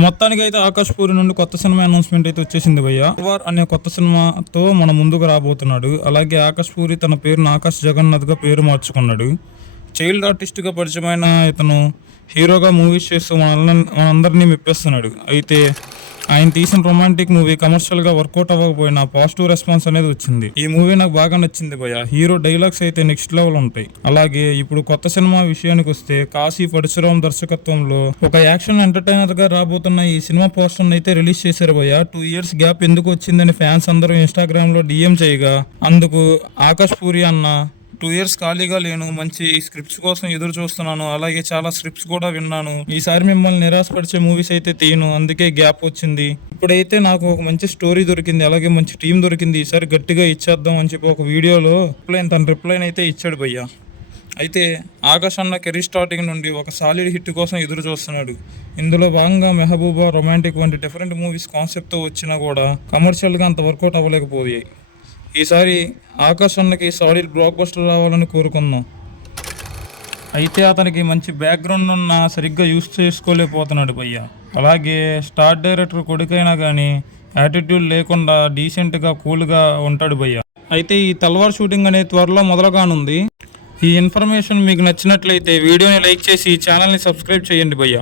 మొత్తానికి అయితే ఆకాష్ పూరి నుండి కొత్త సినిమా అనౌన్స్మెంట్ అయితే వచ్చేసింది భయ్య. వార్ అనే కొత్త సినిమాతో మన ముందుకు రాబోతున్నాడు. అలాగే ఆకాష్ పూరి తన పేరును ఆకాష్ జగన్నాథ్ గా పేరు మార్చుకున్నాడు. చైల్డ్ ఆర్టిస్ట్ గా పరిచయమైన ఇతను హీరోగా మూవీస్ చేస్తూ మనందరినీ మెప్పిస్తున్నాడు. అయితే ఆయన తీసిన రొమాంటిక్ మూవీ కమర్షియల్ గా వర్కౌట్ అవ్వకపోయినా పాజిటివ్ రెస్పాన్స్ అనేది వచ్చింది. ఈ మూవీ నాకు బాగా నచ్చింది భయ్య. హీరో డైలాగ్స్ అయితే నెక్స్ట్ లెవెల్ ఉంటాయి. అలాగే ఇప్పుడు కొత్త సినిమా విషయానికి వస్తే కాశీ పరశురాం దర్శకత్వంలో ఒక యాక్షన్ ఎంటర్టైనర్ గా రాబోతున్న ఈ సినిమా పోస్టర్ అయితే రిలీజ్ చేశారు భయ్య. 2 years గ్యాప్ ఎందుకు వచ్చిందని ఫ్యాన్స్ అందరూ ఇన్స్టాగ్రామ్ లో డిఎం చేయగా అందుకు ఆకాష్ పూరి అన్న 2 years ఖాళీగా లేను, మంచి స్క్రిప్ట్స్ కోసం ఎదురు చూస్తున్నాను, అలాగే చాలా స్క్రిప్ట్స్ కూడా విన్నాను, ఈసారి మిమ్మల్ని నిరాశపరిచే మూవీస్ అయితే తీయను, అందుకే గ్యాప్ వచ్చింది. ఇప్పుడైతే నాకు ఒక మంచి స్టోరీ దొరికింది, అలాగే మంచి టీం దొరికింది, ఈసారి గట్టిగా ఇచ్చేద్దాం అని చెప్పి ఒక వీడియోలో తన రిప్లైన్ అయితే ఇచ్చాడు భయ్య. అయితే ఆకాష్ అన్న కెరీర్ స్టార్టింగ్ నుండి ఒక సాలిడ్ హిట్ కోసం ఎదురు చూస్తున్నాడు. ఇందులో భాగంగా మెహబూబా, రొమాంటిక్ వంటి డిఫరెంట్ మూవీస్ కాన్సెప్ట్తో వచ్చినా కూడా కమర్షియల్గా అంత వర్కౌట్ అవ్వలేకపోయాయి. ఈసారి ఆకాష్ అన్నకి సాలిడ్ బ్లాక్ బస్టర్ రావాలని కోరుకుందాం. అయితే అతనికి మంచి బ్యాక్గ్రౌండ్ ఉన్న సరిగ్గా యూస్ చేసుకోలేకపోతున్నాడు భయ్య. అలాగే స్టార్ డైరెక్టర్ కొడుకైనా కానీ యాటిట్యూడ్ లేకుండా డీసెంట్గా కూల్గా ఉంటాడు భయ్య. అయితే ఈ తల్వార్ షూటింగ్ అనేది త్వరలో మొదలుగానుంది. ఈ ఇన్ఫర్మేషన్ మీకు నచ్చినట్లయితే వీడియోని లైక్ చేసి ఛానల్ని సబ్స్క్రైబ్ చేయండి భయ్య.